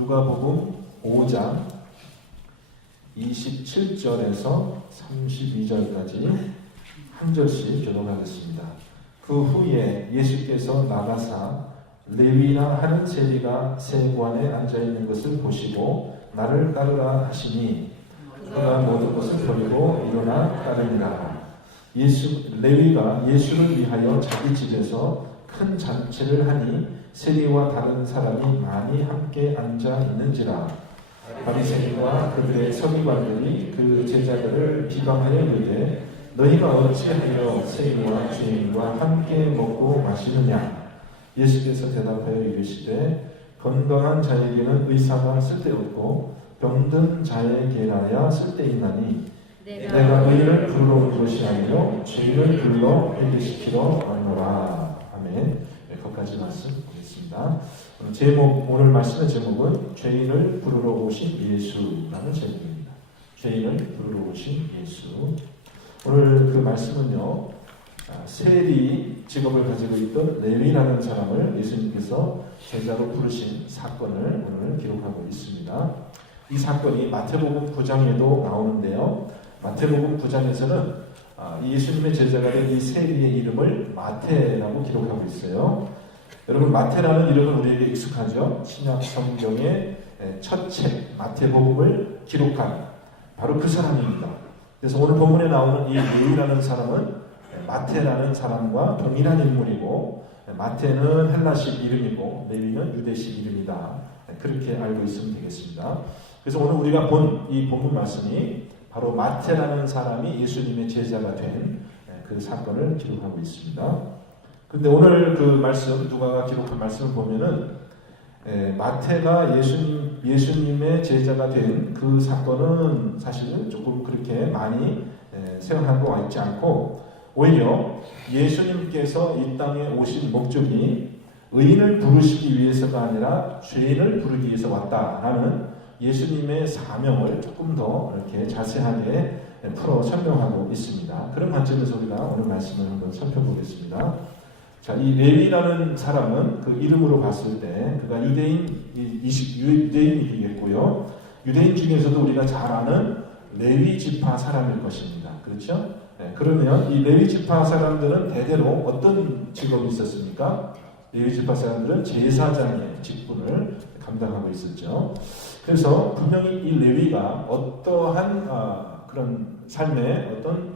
누가복음 5장 27절에서 32절까지 한 절씩 교독하겠습니다. 그 후에 예수께서 나가사 레위라 하는 세리가 세관에 앉아있는 것을 보시고 나를 따르라 하시니 그가 모든 것을 버리고 일어나 따르니라. 레위가 예수를 위하여 자기 집에서 큰 잔치를 하니 세리와 다른 사람이 많이 함께 앉아 있는지라. 바리새인과 그들의 서기관들이 그 제자들을 비방하여 이르되 너희가 어찌하여 세리와 죄인과 함께 먹고 마시느냐. 예수께서 대답하여 이르시되 건강한 자에게는 의사가 쓸데없고 병든 자에게라야 쓸데있나니 내가 너희를 부르러 온 것이 아니요 죄인을 불러 회개시키러 왔노라. 아멘. 거기까지 말씀 보겠습니다. 오늘 말씀의 제목은 죄인을 부르러 오신 예수라는 제목입니다. 죄인을 부르러 오신 예수. 오늘 그 말씀은요, 세리 직업을 가지고 있던 레위라는 사람을 예수님께서 제자로 부르신 사건을 오늘 기록하고 있습니다. 이 사건이 마태복음 9장에도 나오는데요. 마태복음 9장에서는 예수님의 제자가 된 이 세리의 이름을 마태라고 기록하고 있어요. 여러분, 마태라는 이름은 우리에게 익숙하죠. 신약 성경의 첫 책 마태복음을 기록한 바로 그 사람입니다. 그래서 오늘 본문에 나오는 이 레위라는 사람은 마태라는 사람과 동일한 인물이고, 마태는 헬라식 이름이고 레위는 유대식 이름이다. 그렇게 알고 있으면 되겠습니다. 그래서 오늘 우리가 본 이 본문 말씀이 바로 마태라는 사람이 예수님의 제자가 된 그 사건을 기록하고 있습니다. 그런데 오늘 그 말씀, 누가가 기록한 말씀을 보면은 마태가 예수님의 제자가 된 그 사건은 사실은 조금 그렇게 많이 생각하고 있지 않고, 오히려 예수님께서 이 땅에 오신 목적이 의인을 부르시기 위해서가 아니라 죄인을 부르기 위해서 왔다라는 예수님의 사명을 조금 더 이렇게 자세하게 풀어 설명하고 있습니다. 그런 관점에서 우리가 오늘 말씀을 한번 살펴보겠습니다. 자, 이 레위라는 사람은 그 이름으로 봤을 때 그가 유대인이겠고요. 유대인 중에서도 우리가 잘 아는 레위 지파 사람일 것입니다. 그렇죠? 네, 그러면 이 레위 지파 사람들은 대대로 어떤 직업이 있었습니까? 레위 지파 사람들은 제사장의 직분을 감당하고 있었죠. 그래서 분명히 이 레위가 어떠한 그런 삶의 어떤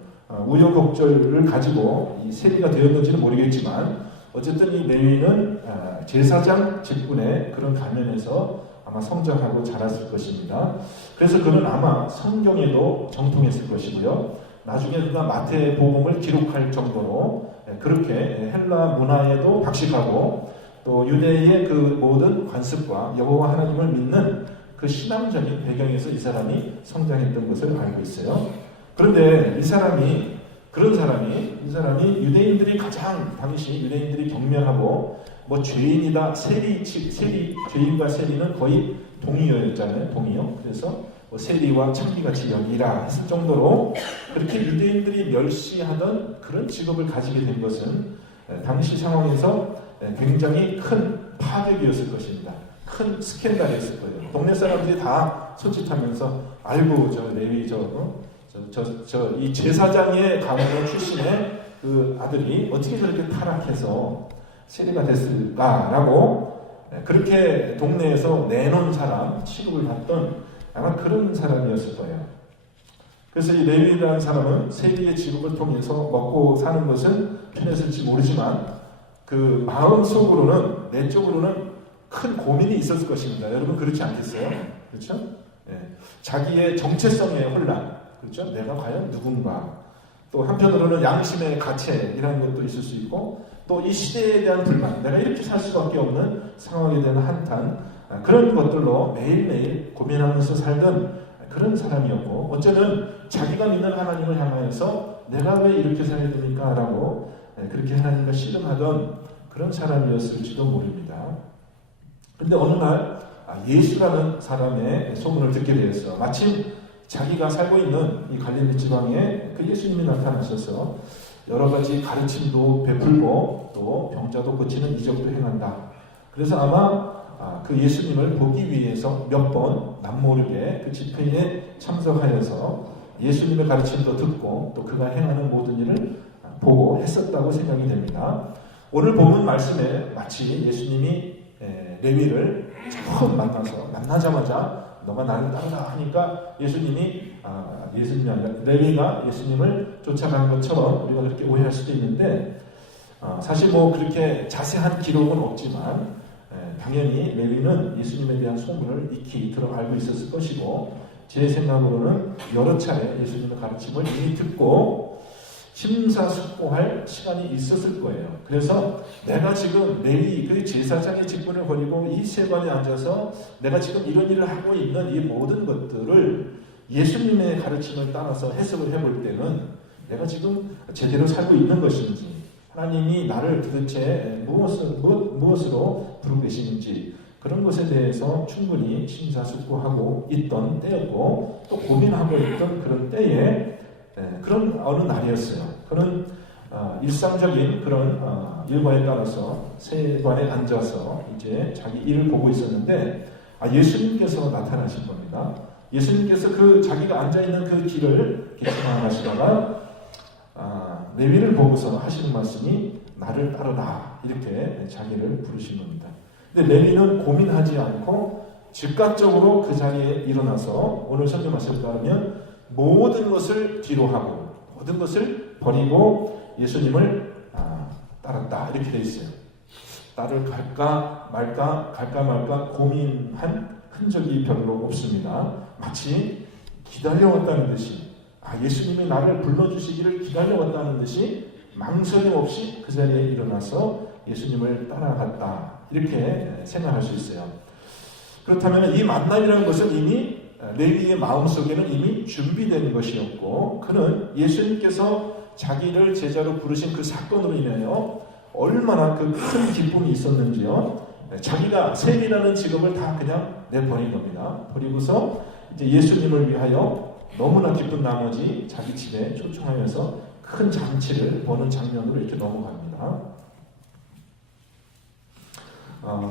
우여곡절을 가지고 이 세리가 되었는지는 모르겠지만, 어쨌든 이 레위는 제사장 직분의 그런 가면에서 아마 성장하고 자랐을 것입니다. 그래서 그는 아마 성경에도 정통했을 것이고요. 나중에 그가 마태복음을 기록할 정도로 그렇게 헬라 문화에도 박식하고 또 유대의 그 모든 관습과 여호와 하나님을 믿는 그 신앙적인 배경에서 이 사람이 성장했던 것을 알고 있어요. 그런데 이 사람이 유대인들이 가장 당시 유대인들이 경멸하고 뭐 죄인이다, 죄인과 세리는 거의 동의어였잖아요. 동의어. 그래서 뭐 세리와 창기같이 여기라 했을 정도로 그렇게 유대인들이 멸시하던 그런 직업을 가지게 된 것은 당시 상황에서 굉장히 큰 파격이었을 것입니다. 큰 스캔들이었을 거예요. 동네 사람들이 다 손짓하면서 아이고 저 레위 이 제사장의 가문 출신의 그 아들이 어떻게 저렇게 타락해서 세리가 됐을까라고 그렇게 동네에서 내놓은 사람, 취급을 받던 아마 그런 사람이었을 거예요. 그래서 이 레위라는 사람은 세리의 직업을 통해서 먹고 사는 것은 편했을지 모르지만 그 마음속으로는, 내적으로는 큰 고민이 있었을 것입니다. 여러분 그렇지 않겠어요? 그렇죠? 자기의 정체성의 혼란, 그렇죠? 내가 과연 누군가, 또 한편으로는 양심의 가책이라는 것도 있을 수 있고, 또 이 시대에 대한 불만, 내가 이렇게 살 수밖에 없는 상황에 대한 한탄, 그런 것들로 매일매일 고민하면서 살던 그런 사람이었고, 어쩌면 자기가 믿는 하나님을 향하여서 내가 왜 이렇게 살아야 됩니까? 라고 그렇게 하나님과 씨름하던 그런 사람이었을지도 모릅니다. 그런데 어느 날 예수라는 사람의 소문을 듣게 되었어요. 마침 자기가 살고 있는 이 갈릴리 지방에 그 예수님이 나타나셔서 여러 가지 가르침도 베풀고 또 병자도 고치는 이적도 행한다. 그래서 아마 그 예수님을 보기 위해서 몇 번 남모르게 그 집회에 참석하여서 예수님의 가르침도 듣고 또 그가 행하는 모든 일을 보고 했었다고 생각이 됩니다. 오늘 본문 말씀에 마치 예수님이 레위를 처음 만나자마자 너가 나를 따르라 하니까 예수님이 아니라 레위가 예수님을 쫓아간 것처럼 우리가 그렇게 오해할 수도 있는데, 사실 뭐 그렇게 자세한 기록은 없지만 당연히 레위는 예수님에 대한 소문을 익히 들어 알고 있었을 것이고, 제 생각으로는 여러 차례 예수님의 가르침을 이미 듣고 심사숙고할 시간이 있었을 거예요. 그래서 내가 지금 레위 그 제사장의 직분을 버리고 이 세관에 앉아서 내가 지금 이런 일을 하고 있는 이 모든 것들을 예수님의 가르침을 따라서 해석을 해볼 때는 내가 지금 제대로 살고 있는 것인지, 하나님이 나를 도대체 무엇으로 부르고 계시는지, 그런 것에 대해서 충분히 심사숙고하고 있던 때였고, 또 고민하고 있던 그런 때에 그런 어느 날이었어요. 그런 일상적인 그런 일과에 따라서 세관에 앉아서 이제 자기 일을 보고 있었는데, 예수님께서 나타나신 겁니다. 예수님께서 그 자기가 앉아 있는 그 길을 지나가시다가 레위를 보고서 하시는 말씀이 나를 따르라, 이렇게 자기를 부르신 겁니다. 근데 레위는 고민하지 않고 즉각적으로 그 자리에 일어나서 오늘 설교말씀에 따르면 모든 것을 뒤로 하고 모든 것을 버리고 예수님을 따랐다, 이렇게 되어 있어요. 갈까 말까 고민한 흔적이 별로 없습니다. 마치 기다려왔다는 듯이, 예수님이 나를 불러주시기를 기다려왔다는 듯이 망설임 없이 그 자리에 일어나서 예수님을 따라갔다, 이렇게 생각할 수 있어요. 그렇다면 이 만남이라는 것은 이미 레위의 마음속에는 이미 준비된 것이었고, 그는 예수님께서 자기를 제자로 부르신 그 사건으로 인하여 얼마나 그 큰 기쁨이 있었는지요. 자기가 셈이라는 직업을 다 그냥 내버린 겁니다. 버리고서 이제 예수님을 위하여 너무나 기쁜 나머지 자기 집에 초청하면서 큰 잔치를 보는 장면으로 이렇게 넘어갑니다.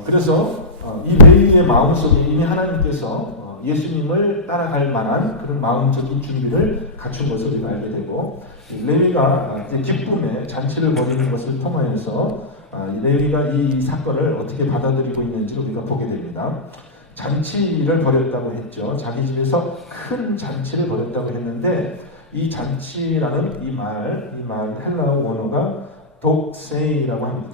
그래서 이 레위의 마음속에 이미 하나님께서 예수님을 따라갈 만한 그런 마음적인 준비를 갖춘 것을 우리가 알게 되고, 레위가 기쁨의 잔치를 벌이는 것을 통하여서 레위가 이 사건을 어떻게 받아들이고 있는지 우리가 보게 됩니다. 잔치를 벌였다고 했죠. 자기 집에서 큰 잔치를 벌였다고 했는데, 이 잔치라는 이 말 헬라어 원어가 독세이라고 합니다.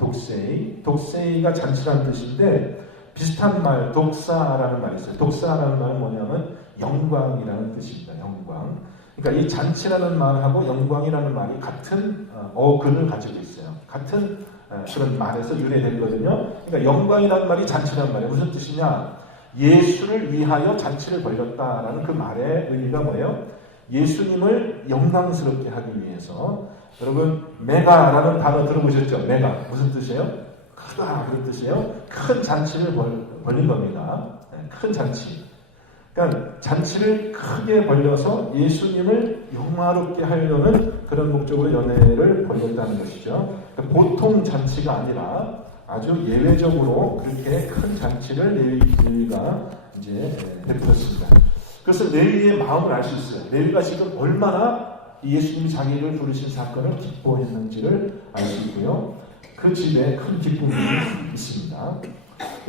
독세이가 잔치라는 뜻인데, 비슷한 말 독사라는 말이 있어요. 독사라는 말은 뭐냐면 영광이라는 뜻입니다. 영광. 그러니까 이 잔치라는 말하고 영광이라는 말이 같은 어근을 가지고 있어요. 같은 그런 말에서 유래되거든요. 그러니까 영광이라는 말이 잔치라는 말이에요. 무슨 뜻이냐? 예수를 위하여 잔치를 벌였다라는 그 말의 의미가 뭐예요? 예수님을 영광스럽게 하기 위해서. 여러분, 메가라는 단어 들어보셨죠? 메가 무슨 뜻이에요? 크다, 그런 뜻이에요. 큰 잔치를 벌린 겁니다. 큰 잔치. 그러니까 잔치를 크게 벌려서 예수님을 영화롭게 하려는 그런 목적으로 연회를 벌였다는 것이죠. 그러니까 보통 잔치가 아니라 아주 예외적으로 그렇게 큰 잔치를 레위가 이제 베풀었습니다. 그래서 레위의 마음을 알 수 있어요. 레위가 지금 얼마나 예수님이 자기를 부르신 사건을 기뻐했는지를 알 수 있고요. 그 집에 큰 기쁨이 있습니다.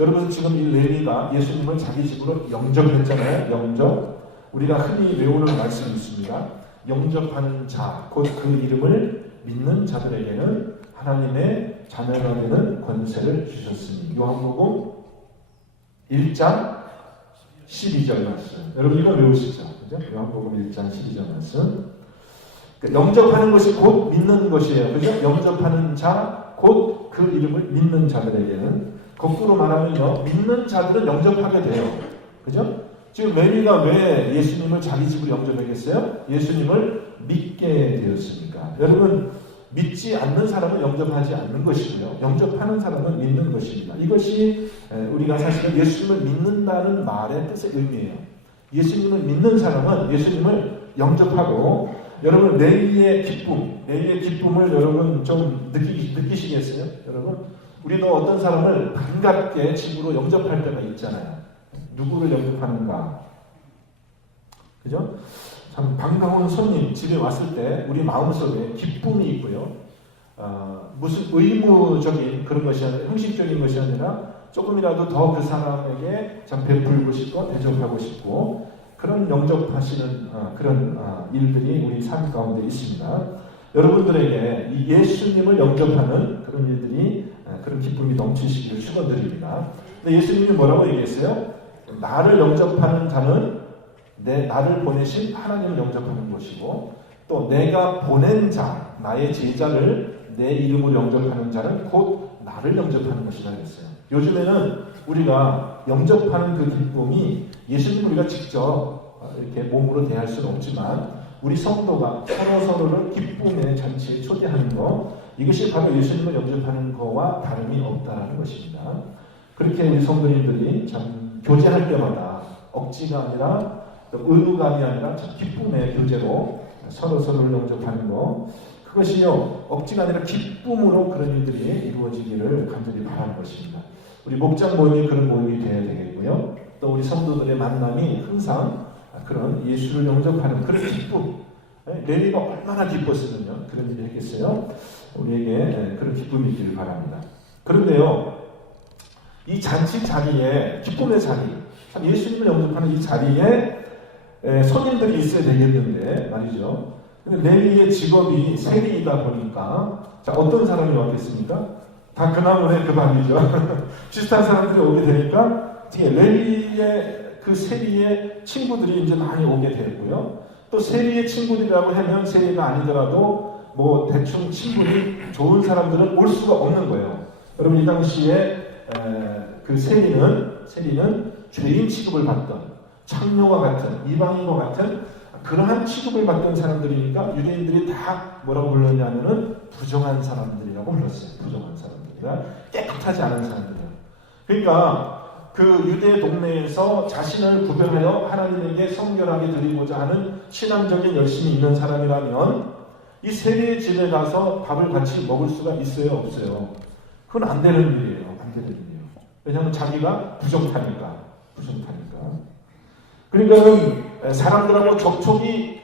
여러분, 지금 이 레위가 예수님을 자기 집으로 영접했잖아요. 영접. 우리가 흔히 외우는 말씀이 있습니다. 영접하는 자, 곧 그 이름을 믿는 자들에게는 하나님의 자녀가 되는 권세를 주셨으니. 요한복음 1장 12절 말씀. 여러분 이거 외우시죠? 그죠? 요한복음 1장 12절 말씀. 영접하는 것이 곧 믿는 것이에요. 그죠? 영접하는 자, 곧 그 이름을 믿는 자들에게는, 거꾸로 말하면요, 믿는 자들은 영접하게 돼요. 그죠? 지금 레위가 왜 예수님을 자기 집으로 영접하겠어요? 예수님을 믿게 되었으니까. 여러분, 믿지 않는 사람은 영접하지 않는 것이고요, 영접하는 사람은 믿는 것입니다. 이것이 우리가 사실은 예수님을 믿는다는 말의 뜻의 의미예요. 예수님을 믿는 사람은 예수님을 영접하고, 여러분 레위의 기쁨을 여러분 좀 느끼시겠어요? 여러분 우리도 어떤 사람을 반갑게 집으로 영접할 때가 있잖아요. 누구를 영접하는가? 그죠? 참 반가운 손님 집에 왔을 때 우리 마음속에 기쁨이 있고요. 무슨 의무적인 그런 것이 아니라 형식적인 것이 아니라 조금이라도 더 그 사람에게 참 베풀고 싶고 대접하고 싶고 그런 영접하시는 그런 일들이 우리 삶 가운데 있습니다. 여러분들에게 이 예수님을 영접하는 그런 일들이 그런 기쁨이 넘치시기를 축원드립니다. 근데 예수님이 뭐라고 얘기했어요? 나를 영접하는 자는 나를 보내신 하나님을 영접하는 것이고 또 내가 보낸 자, 나의 제자를 내 이름으로 영접하는 자는 곧 나를 영접하는 것이라 그랬어요. 요즘에는 우리가 영접하는 그 기쁨이 예수님을 우리가 직접 이렇게 몸으로 대할 수는 없지만 우리 성도가 서로를 기쁨의 잔치에 초대하는 것, 이것이 바로 예수님을 영접하는 것과 다름이 없다는 것입니다. 그렇게 우리 성도님들이 참 교제할 때마다 억지가 아니라 의무감이 아니라 참 기쁨의 교제로 서로를 영접하는 것, 그것이요 억지가 아니라 기쁨으로 그런 일들이 이루어지기를 간절히 바라는 것입니다. 우리 목장 모임이 그런 모임이 되어야 되겠고요. 또 우리 성도들의 만남이 항상 그런 예수를 영접하는 그런 기쁨. 레위가 얼마나 기뻤으면요 그런 일을 했겠어요. 우리에게 그런 기쁨이 있기를 바랍니다. 그런데요, 이 잔치 자리에 기쁨의 자리, 참 예수님을 영접하는 이 자리에 손님들이 있어야 되겠는데 말이죠. 근데 레위의 직업이 세리이다 보니까 자, 어떤 사람이 왔겠습니까? 다 그나물의 그 밥이죠. 비슷한 사람들이 오게 되니까 레위의 그 세리의 친구들이 이제 많이 오게 되고요. 또 세리의 친구들이라고 하면 세리가 아니더라도 뭐 대충 친분이 좋은 사람들은 올 수가 없는 거예요. 여러분 이 당시에 그 세리는 죄인 취급을 받던 창녀와 같은 이방인과 같은 그러한 취급을 받던 사람들이니까 유대인들이 다 뭐라고 불렀냐면은 부정한 사람들이라고 불렀어요. 부정한 사람들이라 깨끗하지 않은 사람들이에요. 그러니까 그 유대 동네에서 자신을 구별하여 하나님에게 성결하게 드리고자 하는 신앙적인 열심이 있는 사람이라면 이 세리의 집에 가서 밥을 같이 먹을 수가 있어요? 없어요? 그건 안 되는 일이에요. 안 되는 일이에요. 왜냐하면 자기가 부정타니까. 그러니까는 사람들하고 접촉이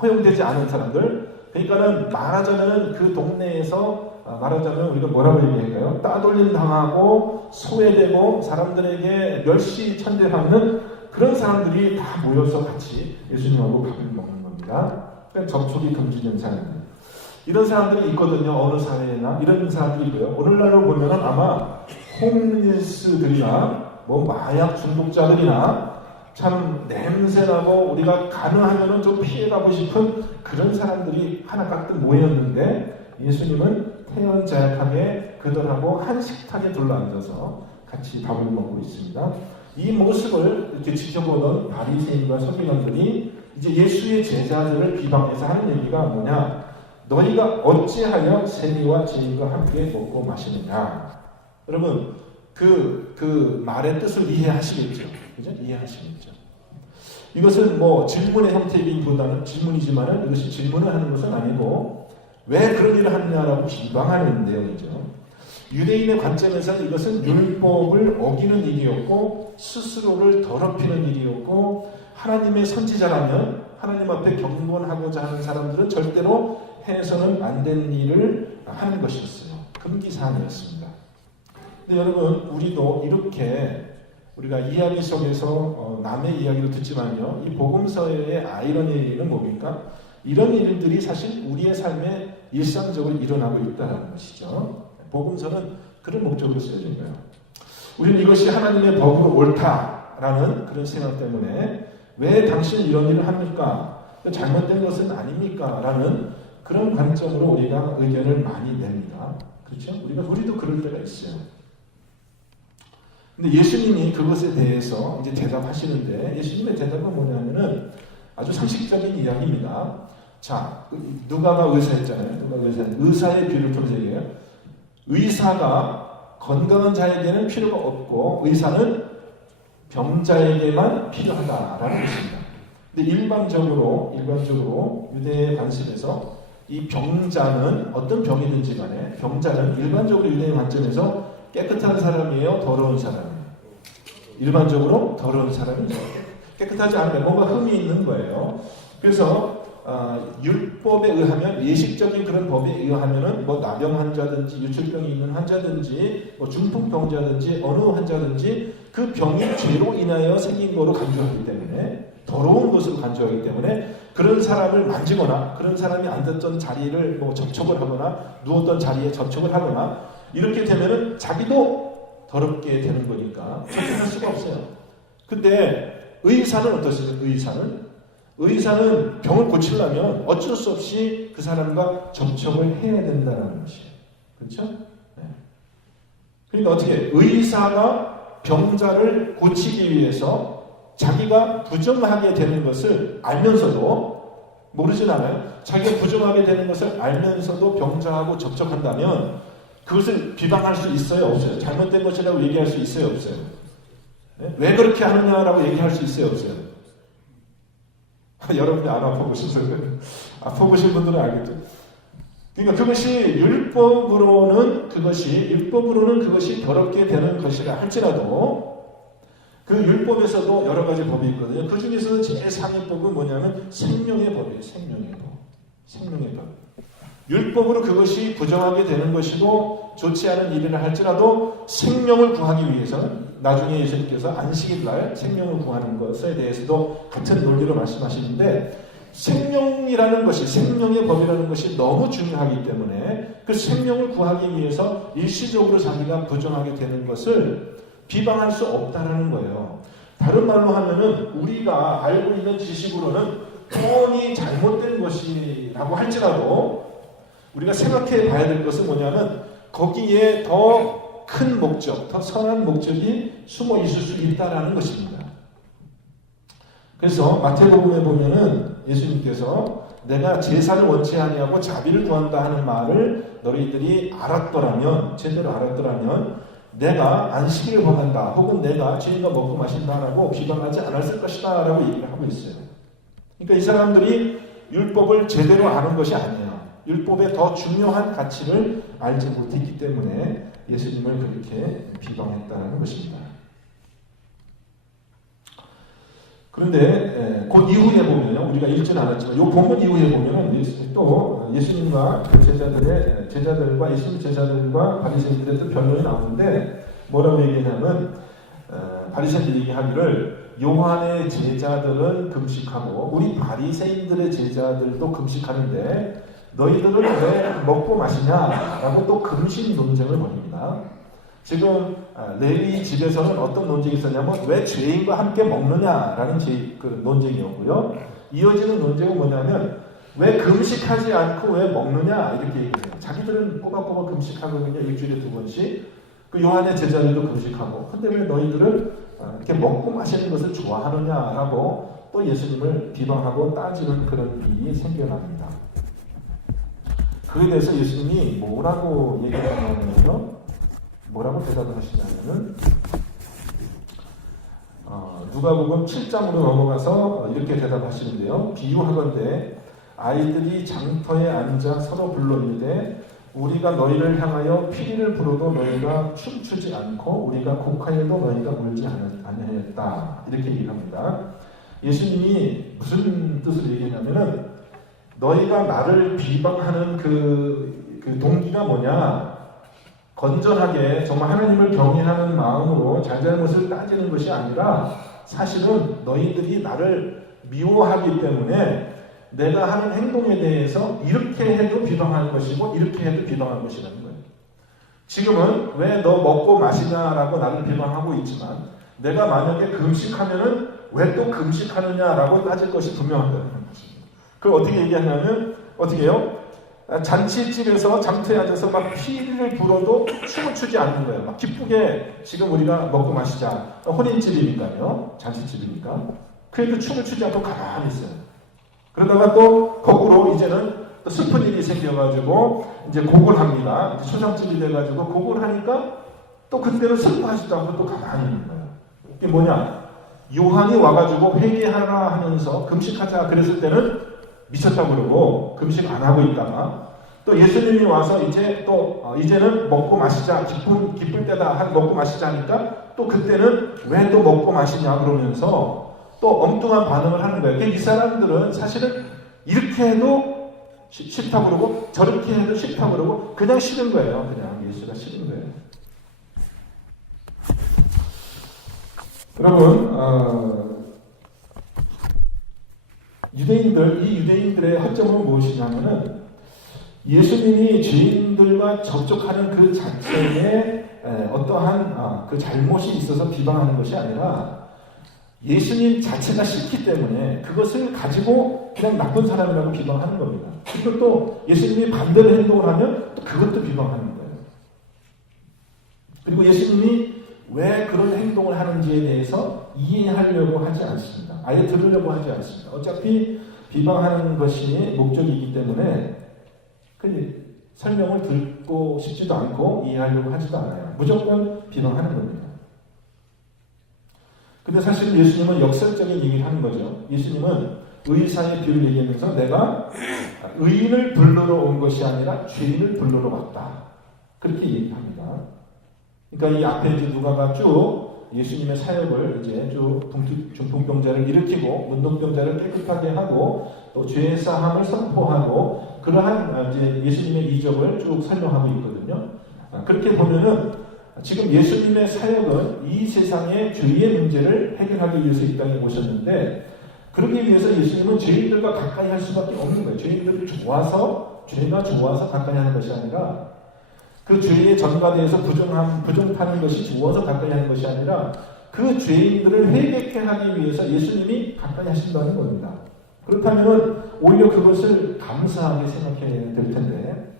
허용되지 않은 사람들, 그러니까는 말하자면 그 동네에서 말하자면 우리가 뭐라고 얘기할까요? 따돌림 당하고 소외되고 사람들에게 멸시천대받는 그런 사람들이 다 모여서 같이 예수님하고 밥을 먹는 겁니다. 그러니까 접촉이 금지된 사람들. 이런 사람들이 있거든요. 어느 사회나 이런 사람들이 있고요. 오늘날로 보면은 아마 홈리스들이나 뭐 마약 중독자들이나 참 냄새나고 우리가 가능하면 좀 피해가고 싶은 그런 사람들이 하나 가득 모였는데 예수님은 태연자약하게 그들하고 한 식탁에 둘러앉아서 같이 밥을 먹고 있습니다. 이 모습을 이렇게 지켜보던 바리새인과 서기관들이 이제 예수의 제자들을 비방해서 하는 얘기가 뭐냐? 너희가 어찌하여 세리와 죄인과 함께 먹고 마시느냐? 여러분 그 말의 뜻을 이해하시겠죠? 그죠? 이해하시겠죠? 이것은 뭐 질문의 형태이기보다는 질문이지만은 이것이 질문을 하는 것은 아니고 왜 그런 일을 하느냐라고 비방하는 내용이죠. 유대인의 관점에서는 이것은 율법을 어기는 일이었고 스스로를 더럽히는 일이었고 하나님의 선지자라면 하나님 앞에 경건하고자 하는 사람들은 절대로 해서는 안 되는 일을 하는 것이었어요. 금기사항이었습니다. 근데 여러분 우리도 이렇게 우리가 이야기 속에서 남의 이야기를 듣지만요. 이 복음서의 아이러니는 뭡니까? 이런 일들이 사실 우리의 삶에 일상적으로 일어나고 있다는 것이죠. 복음서는 그런 목적으로 쓰여진 거예요. 우리는 이것이 하나님의 법으로 옳다라는 그런 생각 때문에 왜 당신은 이런 일을 합니까? 잘못된 것은 아닙니까? 라는 그런 관점으로 우리가 의견을 많이 냅니다. 그렇죠? 우리도 그럴 때가 있어요. 근데 예수님이 그것에 대해서 이제 대답하시는데 예수님의 대답은 뭐냐면은 아주 상식적인 이야기입니다. 자, 누가가 의사였잖아요. 의사의 비유를 통해서 얘기해요. 의사가 건강한 자에게는 필요가 없고 의사는 병자에게만 필요하다라는 것입니다. 근데 일반적으로 유대의 관습에서 이 병자는 어떤 병이든지 간에 병자는 일반적으로 유대인 관점에서 깨끗한 사람이에요? 더러운 사람이에요? 일반적으로 더러운 사람이죠. 깨끗하지 않으면 뭔가 흠이 있는 거예요. 그래서 율법에 의하면 예식적인 그런 법에 의하면은 뭐 나병 환자든지 유출병이 있는 환자든지 뭐 중풍병자든지 어느 환자든지 그 병이 죄로 인하여 생긴 거로 간주하기 때문에 더러운 것으로 간주하기 때문에 그런 사람을 만지거나 그런 사람이 앉았던 자리를 뭐 접촉을 하거나 누웠던 자리에 접촉을 하거나 이렇게 되면은 자기도 더럽게 되는 거니까 접촉할 수가 없어요. 근데 의사는 어떻습니까? 의사는 병을 고치려면 어쩔 수 없이 그 사람과 접촉을 해야 된다는 것이에요. 그렇죠? 네. 그러니까 어떻게 의사가 병자를 고치기 위해서 자기가 부정하게 되는 것을 알면서도 모르진 않아요. 자기가 부정하게 되는 것을 알면서도 병자하고 접촉한다면 그것을 비방할 수 있어요? 없어요? 잘못된 것이라고 얘기할 수 있어요? 없어요? 네? 왜 그렇게 하느냐라고 얘기할 수 있어요? 없어요? 여러분이 안 아파보셔서 아파보신 분들은 알겠죠. 그러니까 그것이 율법으로는 그것이 더럽게 되는 것이라 할지라도 그 율법에서도 여러 가지 법이 있거든요. 그 중에서 제일 상위법은 뭐냐면 생명의 법이에요. 생명의 법. 율법으로 그것이 부정하게 되는 것이고 좋지 않은 일이라 할지라도 생명을 구하기 위해서는 나중에 예수님께서 안식일 날 생명을 구하는 것에 대해서도 같은 논리로 말씀하시는데 생명이라는 것이 생명의 법이라는 것이 너무 중요하기 때문에 그 생명을 구하기 위해서 일시적으로 자기가 부정하게 되는 것을 비방할 수 없다라는 거예요. 다른 말로 하면은 우리가 알고 있는 지식으로는 뻔히 잘못된 것이라고 할지라도 우리가 생각해 봐야 될 것은 뭐냐면 거기에 더 큰 목적, 더 선한 목적이 숨어 있을 수 있다라는 것입니다. 그래서 마태복음에 보면은 예수님께서 내가 제사를 원치 아니하고 자비를 구한다 하는 말을 너희들이 알았더라면, 제대로 알았더라면 내가 안식일을 범한다 혹은 내가 죄인과 먹고 마신다라고 비방하지 않았을 것이다 라고 얘기를 하고 있어요. 그러니까 이 사람들이 율법을 제대로 아는 것이 아니에요. 율법의 더 중요한 가치를 알지 못했기 때문에 예수님을 그렇게 비방했다는 것입니다. 그런데 그 이후에 보면요, 우리가 읽지는 않았지만 이 본문 이후에 보면은 또 예수님과 그 제자들과 예수님 제자들과 바리새인들의 또 변론이 나오는데 뭐라고 얘기하냐면 바리새인들이 얘기하기를 요한의 제자들은 금식하고 우리 바리새인들의 제자들도 금식하는데 너희들은 왜 먹고 마시냐라고 또 금식 논쟁을 벌입니다. 지금 레위 집에서는 어떤 논쟁이 있었냐면 왜 죄인과 함께 먹느냐라는 그 논쟁이었고요. 이어지는 논쟁은 뭐냐면 왜 금식하지 않고 왜 먹느냐 이렇게 얘기해요. 자기들은 꼬박꼬박 금식하거든요. 일주일에 2번씩. 그 요한의 제자들도 금식하고 근데 왜 너희들은 이렇게 먹고 마시는 것을 좋아하느냐라고 또 예수님을 비방하고 따지는 그런 일이 생겨납니다. 그에 대해서 예수님이 뭐라고 얘기하냐면요. 뭐라고 대답을 하시냐면은 누가복음 7장으로 넘어가서 이렇게 대답하시는데요. 비유하건대 아이들이 장터에 앉아 서로 불러 이르되 우리가 너희를 향하여 피리를 불어도 너희가 춤추지 않고 우리가 곡하여도 너희가 물지 아니하였다. 이렇게 얘기합니다. 예수님이 무슨 뜻을 얘기하냐면은 너희가 나를 비방하는 그 동기가 뭐냐? 건전하게 정말 하나님을 경외하는 마음으로 잘잘못을 따지는 것이 아니라 사실은 너희들이 나를 미워하기 때문에 내가 하는 행동에 대해서 이렇게 해도 비방하는 것이고 이렇게 해도 비방하는 것이라는 거예요. 지금은 왜 너 먹고 마시냐라고 나를 비방하고 있지만 내가 만약에 금식하면은 왜 또 금식하느냐라고 따질 것이 분명하다는 것입니다. 그걸 어떻게 얘기하냐면 어떻게 해요? 잔치집에서 장터에 앉아서 막 피리를 불어도 춤을 추지 않는 거예요. 막 기쁘게 지금 우리가 먹고 마시자. 혼인집이니까요. 잔치집이니까. 그래도 춤을 추지 않고 가만히 있어요. 그러다가 또 거꾸로 이제는 또 슬픈 일이 생겨가지고 이제 곡을 합니다. 이제 초상집이 돼가지고 곡을 하니까 또 그때는 슬퍼하지도 않고 또 가만히 있는 거예요. 이게 뭐냐? 요한이 와가지고 회개하라 하면서 금식하자 그랬을 때는 미쳤다고 그러고 금식 안 하고 있다가 또 예수님이 와서 이제는 먹고 마시자, 기쁠 때다 먹고 마시자 하니까 또 그때는 왜 또 먹고 마시냐 그러면서 또 엉뚱한 반응을 하는 거예요. 이 사람들은 사실은 이렇게 해도 싫다고 그러고 저렇게 해도 싫다고 그러고 그냥 싫은 거예요. 그냥 예수가 싫은 거예요. 여러분, 이 유대인들의 허점은 무엇이냐면은 예수님이 죄인들과 접촉하는 그 자체에 어떠한 그 잘못이 있어서 비방하는 것이 아니라 예수님 자체가 싫기 때문에 그것을 가지고 그냥 나쁜 사람이라고 비방하는 겁니다. 그리고 또 예수님이 반대로 행동을 하면 또 그것도 비방하는 거예요. 그리고 예수님이 왜 그런 행동을 하는지에 대해서 이해하려고 하지 않습니다. 아예 들으려고 하지 않습니다. 어차피 비방하는 것이 목적이기 때문에 설명을 듣고 싶지도 않고 이해하려고 하지도 않아요. 무조건 비방하는 겁니다. 근데 사실 예수님은 역설적인 얘기를 하는 거죠. 예수님은 의사의 비유를 얘기하면서 내가 의인을 부르러 온 것이 아니라 죄인을 부르러 왔다. 그렇게 얘기합니다. 그러니까 이 앞에 이제 누가가 쭉 예수님의 사역을 이제 쭉 중풍병자를 일으키고 문둥병자를 깨끗하게 하고 또 죄 사함을 선포하고 그러한 이제 예수님의 이적을 쭉 설명하고 있거든요. 그렇게 보면은 지금 예수님의 사역은 이 세상의 죄의 문제를 해결하기 위해서 이 땅에 오셨는데 그러기 위해서 예수님은 죄인들과 가까이 할 수밖에 없는 거예요. 죄인들을 죄가 좋아서 가까이 하는 것이 아니라 그 죄의 전가대에서 부정하는 것이 좋아서 가까이 하는 것이 아니라 그 죄인들을 회개케 하기 위해서 예수님이 가까이 하신다는 겁니다. 그렇다면 오히려 그것을 감사하게 생각해야 될 텐데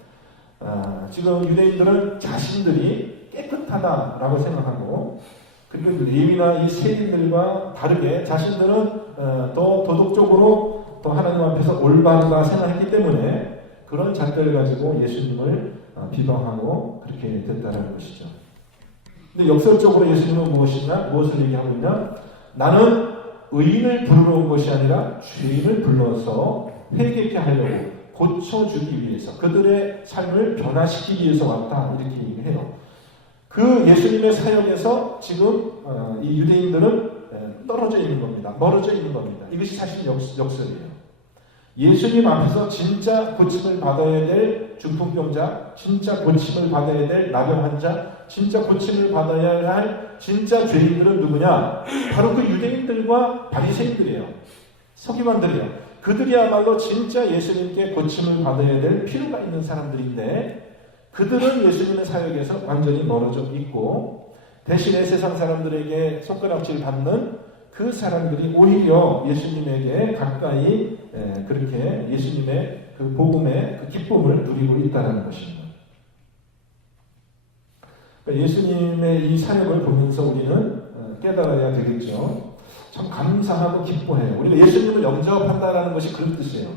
지금 유대인들은 자신들이 깨끗하다라고 생각하고 그리고 레위나 이 세인들과 다르게 자신들은 더 도덕적으로 더 하나님 앞에서 올바르다 생각했기 때문에 그런 잣대를 가지고 예수님을 비방하고 그렇게 됐다는 것이죠. 근데 역설적으로 예수님은 무엇을 얘기하고 있냐? 나는 의인을 부르러 온 것이 아니라 죄인을 불러서 회개케 하려고 고쳐주기 위해서 그들의 삶을 변화시키기 위해서 왔다 이렇게 얘기해요. 그 예수님의 사역에서 지금 이 유대인들은 떨어져 있는 겁니다. 멀어져 있는 겁니다. 이것이 사실 역설이에요. 예수님 앞에서 진짜 고침을 받아야 될 중풍병자, 진짜 고침을 받아야 될 나병 환자, 진짜 고침을 받아야 할 진짜 죄인들은 누구냐? 바로 그 유대인들과 바리새인들이에요. 서기관들이에요. 그들이야말로 진짜 예수님께 고침을 받아야 될 필요가 있는 사람들인데 그들은 예수님의 사역에서 완전히 멀어져 있고 대신에 세상 사람들에게 손가락질 받는 그 사람들이 오히려 예수님에게 가까이 그렇게 예수님의 그 복음의 그 기쁨을 누리고 있다는 것입니다. 그러니까 예수님의 이 사역을 보면서 우리는 깨달아야 되겠죠. 참 감사하고 기뻐해요. 우리가 예수님을 영접한다라는 것이 그런 뜻이에요.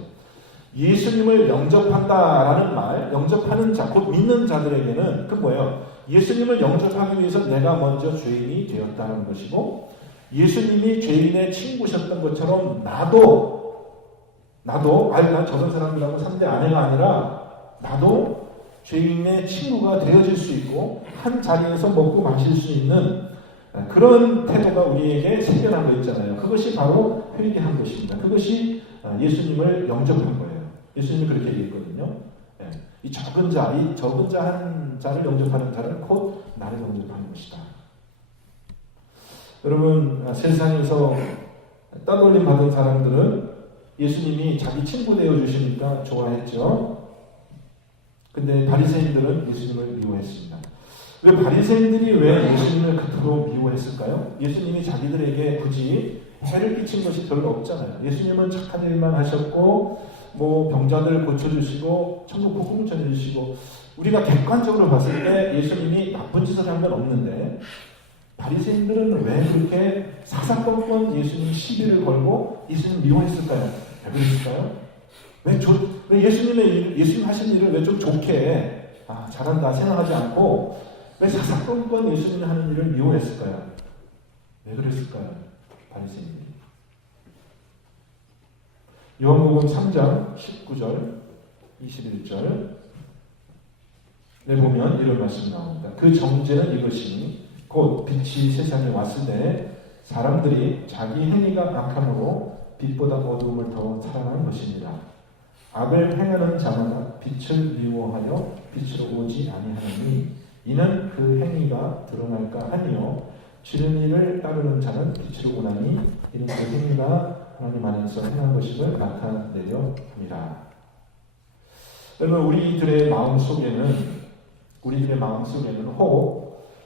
예수님을 영접한다라는 말, 영접하는 자, 곧 믿는 자들에게는 그 뭐예요? 예수님을 영접하기 위해서 내가 먼저 죄인이 되었다는 것이고 예수님이 죄인의 친구셨던 것처럼 나도 난 저런 사람들하고 상대 아내가 아니라 나도 죄인의 친구가 되어질 수 있고 한 자리에서 먹고 마실 수 있는 그런 태도가 우리에게 생겨나고 있잖아요. 그것이 바로 회개한 것입니다. 그것이 예수님을 영접한 거예요. 예수님이 그렇게 얘기했거든요. 이 적은 자 한 자를 영접하는 자는 곧 나를 영접하는 것이다. 여러분, 세상에서 따돌림 받은 사람들은 예수님이 자기 친구 되어주시니까 좋아했죠. 근데 바리새인들은 예수님을 미워했습니다. 왜 바리새인들이 왜 예수님을 그토록 미워했을까요? 예수님이 자기들에게 굳이 해를 끼친 것이 별로 없잖아요. 예수님은 착한 일만 하셨고 병자들 고쳐주시고 천국 복음 전해주시고 우리가 객관적으로 봤을 때 예수님이 나쁜 짓을 한 건 없는데 바리새인들은 왜 그렇게 사사건건 예수님 시비를 걸고 예수님 미워했을까요? 왜 그랬을까요? 왜 예수님 하신 일을 왜 좀 좋게 잘한다 생각하지 않고 왜 사사건건 예수님이 하는 일을 미워했을까요? 왜 그랬을까요? 바리새인들이. 요한복음 3장 19절 21절 네 보면 이런 말씀이 나옵니다. 그 정죄는 이것이니 곧 빛이 세상에 왔을 때 사람들이 자기 행위가 악함으로 빛보다 어두움을 더 사랑한 것입니다. 악을 행하는 자마다 빛을 미워하여 빛으로 오지 아니하느니 이는 그 행위가 드러날까 하니요 지른 일을 따르는 자는 빛으로 오나니 이는 그 행위가 하나님 안에서 행한 것임을 나타내려 합니다. 여러분 우리들의 마음 속에는 혹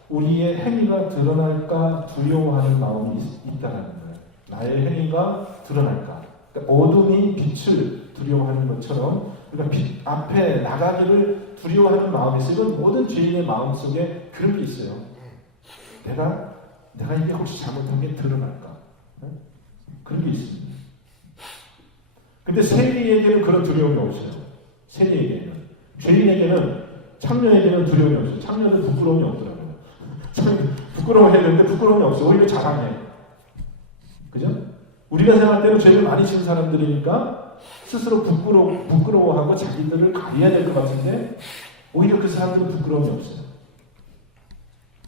우리의 행위가 드러날까 두려워하는 마음이 있다는 거예요. 나의 행위가 드러날까. 그러니까 어둠이 빛을 두려워하는 것처럼 우리가 빛 앞에 나가기를 두려워하는 마음이 있어요. 이건 모든 죄인의 마음 속에 그런 게 있어요. 내가 이게 혹시 잘못한 게 드러날까? 그런 게 있습니다. 근데 세리에게는 그런 두려움이 없어요. 세리에게는. 죄인에게는, 창녀에게는 두려움이 없어요. 창녀는 부끄러움이 없더라고요. 부끄러워해야 되는데 부끄러움이 없어요. 오히려 자랑해. 그죠? 우리가 생각할 때는 죄를 많이 지은 사람들이니까 스스로 부끄러워하고 자기들을 가려야 될 것 같은데 오히려 그 사람들은 부끄러움이 없어요.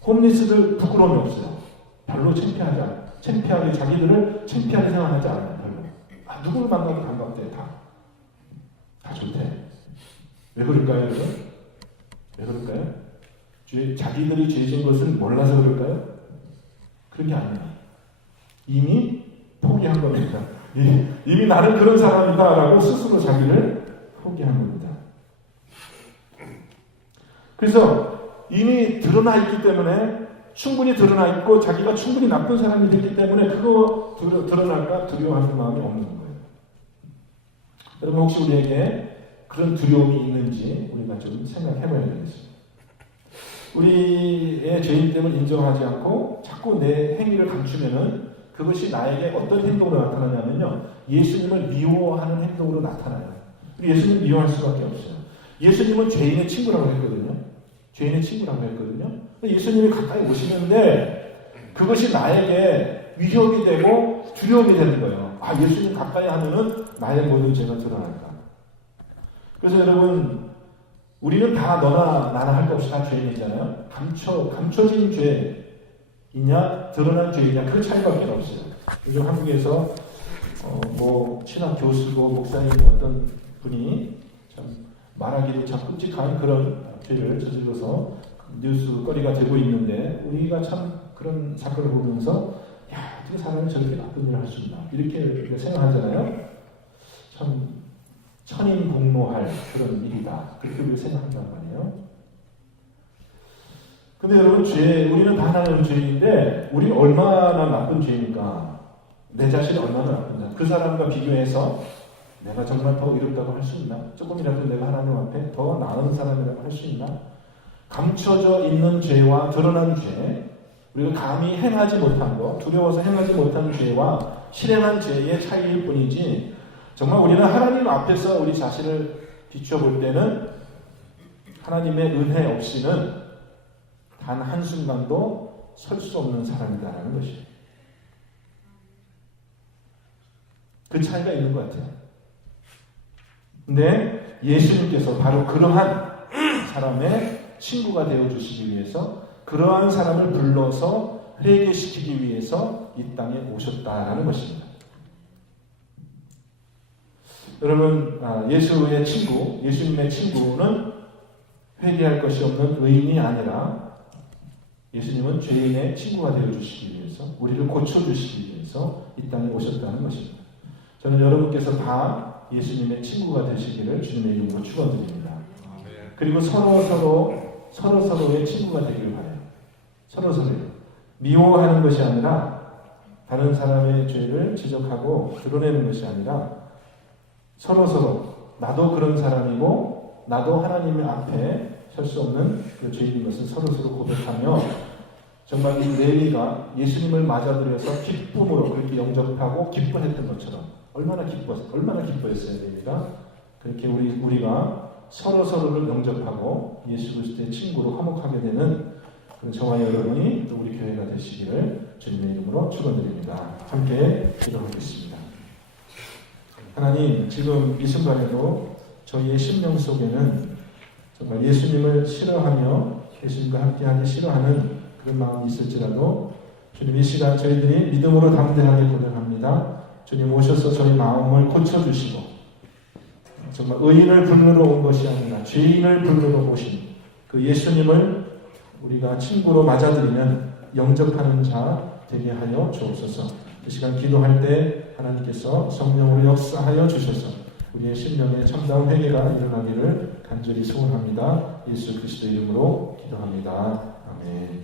홈리스들 부끄러움이 없어요. 별로 창피하게 자기들을 창피하게 생각하지 않아요. 별로. 누구를 만나도 반갑대. 다 좋대. 왜 그럴까요, 여러분? 왜 그럴까요? 자기들이 죄 지은 것을 몰라서 그럴까요? 그런 게 아니에요. 이미 포기한 겁니다. 이미 나는 그런 사람이다라고 스스로 자기를 포기한 겁니다. 그래서 이미 드러나 있기 때문에 충분히 드러나 있고 자기가 충분히 나쁜 사람이 됐기 때문에 그거 드러날까 두려워하는 마음이 없는 거예요. 여러분 혹시 우리에게 그런 두려움이 있는지 우리가 좀 생각해 봐야 되겠습니다. 우리의 죄인됨을 인정하지 않고 자꾸 내 행위를 감추면은 그것이 나에게 어떤 행동으로 나타나냐면요. 예수님을 미워하는 행동으로 나타나요. 예수님 미워할 수밖에 없어요. 예수님은 죄인의 친구라고 했거든요. 죄인의 친구라고 했거든요. 예수님이 가까이 오시는데 그것이 나에게 위협이 되고 두려움이 되는 거예요. 예수님 가까이 하면은 나의 모든 죄가 드러날까. 그래서 여러분 우리는 다 너나 나나 할 것 없이 다 죄인이잖아요. 감춰진 죄이냐 드러난 죄이냐 그 차이밖에 없어요. 요즘 한국에서 신학 교수고 목사님 어떤 분이 참 말하기도 참 끔찍한 그런 죄를 저질러서 뉴스거리가 되고 있는데 우리가 참 그런 사건을 보면서 어떻게 사람이 저렇게 나쁜 일을 할 수 있나 이렇게 생각하잖아요. 참 천인공노할 그런 일이다. 그렇게 우리가 생각한단 말이에요. 근데 여러분 우리는 다 하나님의 죄인인데 우리는 얼마나 나쁜 죄입니까? 내 자신이 얼마나 나쁜가? 그 사람과 비교해서 내가 정말 더 이롭다고 할 수 있나? 조금이라도 내가 하나님 앞에 더 나은 사람이라고 할 수 있나? 감춰져 있는 죄와 드러난 죄, 우리가 감히 행하지 못한 것, 두려워서 행하지 못한 죄와 실행한 죄의 차이일 뿐이지 정말 우리는 하나님 앞에서 우리 자신을 비춰볼 때는 하나님의 은혜 없이는 단 한순간도 설 수 없는 사람이다라는 것이에요. 그 차이가 있는 것 같아요. 근데 예수님께서 바로 그러한 사람의 친구가 되어주시기 위해서 그러한 사람을 불러서 회개시키기 위해서 이 땅에 오셨다라는 것입니다. 여러분 예수의 친구, 예수님의 친구는 회개할 것이 없는 의인이 아니라 예수님은 죄인의 친구가 되어주시기 위해서 우리를 고쳐주시기 위해서 이 땅에 오셨다는 것입니다. 저는 여러분께서 다 예수님의 친구가 되시기를 주님의 이름으로 축원드립니다. 그리고 서로의 친구가 되기를 바라요. 서로서로요. 미워하는 것이 아니라 다른 사람의 죄를 지적하고 드러내는 것이 아니라 서로서로 나도 그런 사람이고 나도 하나님의 앞에 설 수 없는 그 죄인인 것을 서로서로 고백하며 정말 이 레위가 예수님을 맞아들여서 기쁨으로 그렇게 영접하고 기뻐했던 것처럼 얼마나 기뻐했어요, 레위가. 그렇게 우리가 서로서로를 영접하고 예수 그리스도의 친구로 화목하게 되는 저와 여러분이 또 우리 교회가 되시기를 주님의 이름으로 축원드립니다. 함께 기도하겠습니다. 하나님, 지금 이 순간에도 저희의 심령 속에는 정말 예수님을 싫어하며 예수님과 함께하기 싫어하는 그런 마음이 있을지라도 주님, 이 시간 저희들이 믿음으로 담대하게 고백합니다. 주님 오셔서 저희 마음을 고쳐주시고 정말 의인을 부르러 온 것이 아니라 죄인을 부르러 오신 그 예수님을 우리가 친구로 맞아들이는 영접하는 자 되게 하여 주옵소서. 이 시간 기도할 때 하나님께서 성령으로 역사하여 주셔서 우리의 심령에 참다운 회개가 일어나기를 간절히 소원합니다. 예수 그리스도 이름으로 기도합니다. 아멘.